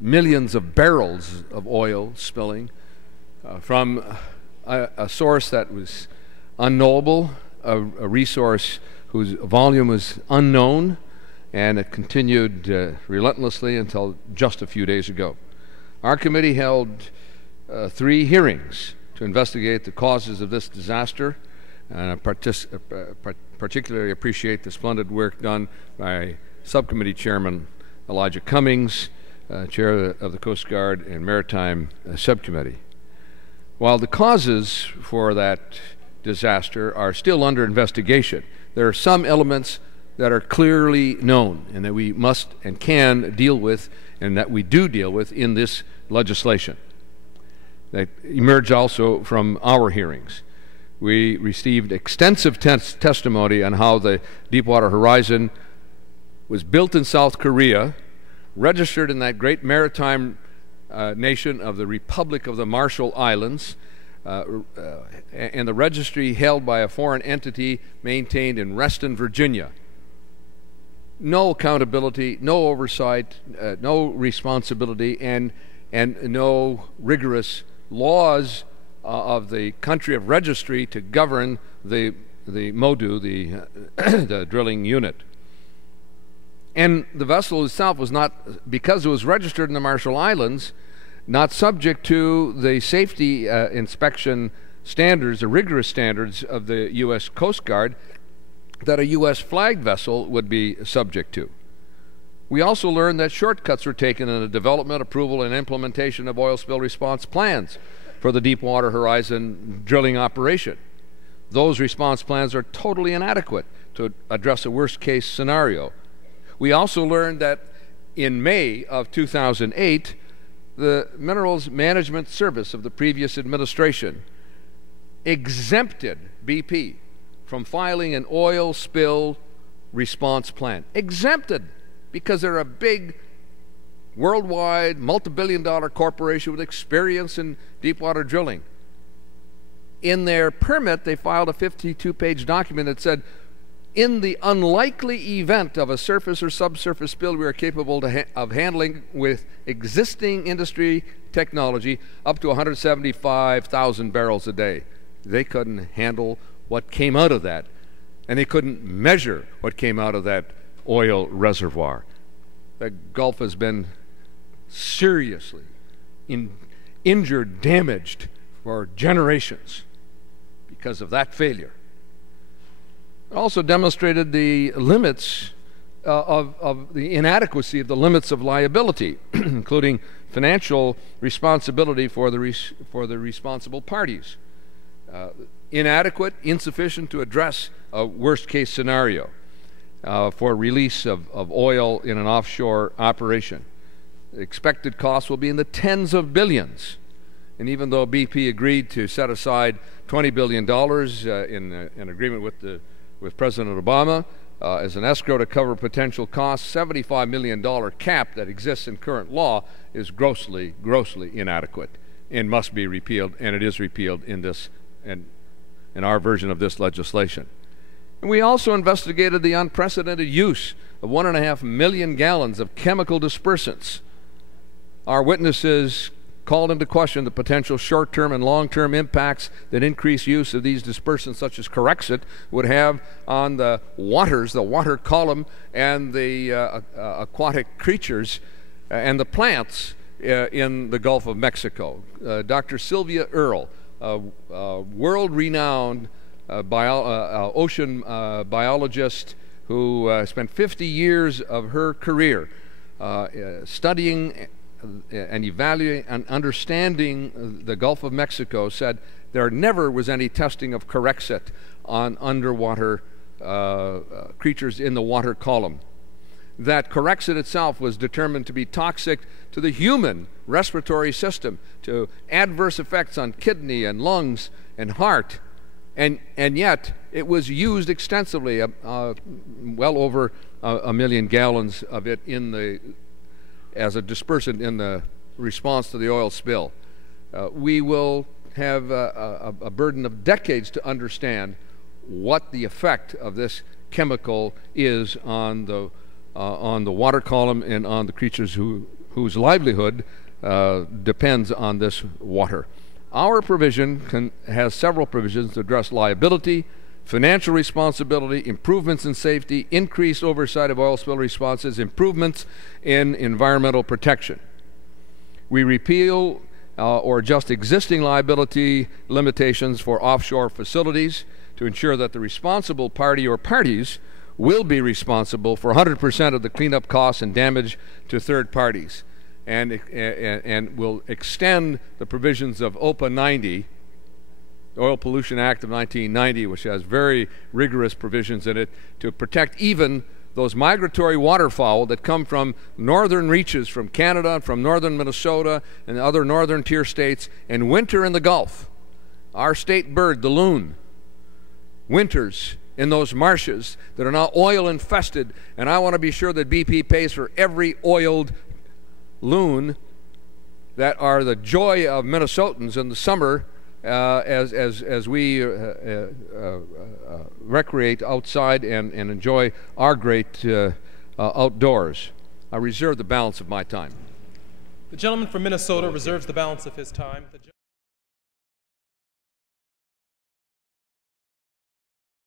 millions of barrels of oil spilling from a source that was unknowable, a resource whose volume was unknown, and it continued relentlessly until just a few days ago. Our committee held 3 hearings to investigate the causes of this disaster, and I particularly appreciate the splendid work done by Subcommittee Chairman Elijah Cummings, Chair of the Coast Guard and Maritime Subcommittee. While the causes for that disaster are still under investigation, there are some elements that are clearly known and that we must and can deal with, and that we do deal with in this legislation. That emerged also from our hearings. We received extensive testimony on how the Deepwater Horizon was built in South Korea, registered in that great maritime nation of the Republic of the Marshall Islands, and the registry held by a foreign entity maintained in Reston, Virginia. No accountability, no oversight, no responsibility, and no rigorous laws of the country of registry to govern the MODU, the drilling unit. And the vessel itself was not, because it was registered in the Marshall Islands, not subject to the safety inspection standards, the rigorous standards of the U.S. Coast Guard that a U.S. flagged vessel would be subject to. We also learned that shortcuts were taken in the development, approval, and implementation of oil spill response plans for the Deepwater Horizon drilling operation. Those response plans are totally inadequate to address a worst-case scenario. We also learned that in May of 2008, the Minerals Management Service of the previous administration exempted BP from filing an oil spill response plan. Exempted, because they're a big, worldwide, multi-billion-dollar corporation with experience in deepwater drilling. In their permit, they filed a 52-page document that said, in the unlikely event of a surface or subsurface spill, we are capable of handling with existing industry technology up to 175,000 barrels a day. They couldn't handle what came out of that, and they couldn't measure what came out of that oil reservoir. The Gulf has been seriously injured, damaged for generations because of that failure. It also demonstrated the limits of the inadequacy of the limits of liability, including financial responsibility for the responsible parties. Inadequate, insufficient to address a worst-case scenario for release of oil in an offshore operation. The expected costs will be in the tens of billions. And even though BP agreed to set aside $20 billion in agreement with President Obama as an escrow to cover potential costs, $75 million cap that exists in current law is grossly inadequate and must be repealed, and it is repealed in this in our version of this legislation. And we also investigated the unprecedented use of 1.5 million gallons of chemical dispersants. Our witnesses called into question the potential short-term and long-term impacts that increased use of these dispersants, such as Corexit, would have on the waters, the water column, and the aquatic creatures and the plants in the Gulf of Mexico. Dr. Sylvia Earle, a world-renowned ocean biologist who spent 50 years of her career studying and evaluating and understanding the Gulf of Mexico, said there never was any testing of Corexit on underwater creatures in the water column. That Corexit itself was determined to be toxic to the human respiratory system, to adverse effects on kidney and lungs and heart, and yet it was used extensively, well over 1 million gallons of it as a dispersant in the response to the oil spill. We will have a burden of decades to understand what the effect of this chemical is on the water column and on the creatures who whose livelihood depends on this water. Our provision has several provisions to address liability, financial responsibility, improvements in safety, increased oversight of oil spill responses, improvements in environmental protection. We repeal or adjust existing liability limitations for offshore facilities to ensure that the responsible party or parties will be responsible for 100% of the cleanup costs and damage to third parties, and will extend the provisions of OPA 90, the Oil Pollution Act of 1990, which has very rigorous provisions in it to protect even those migratory waterfowl that come from northern reaches, from Canada, from northern Minnesota, and other northern tier states, and winter in the Gulf. Our state bird, the loon, winters in those marshes that are now oil infested, and I want to be sure that BP pays for every oiled loon that are the joy of Minnesotans in the summer as we recreate outside and enjoy our great outdoors. I reserve the balance of my time. The gentleman from Minnesota reserves the balance of his time.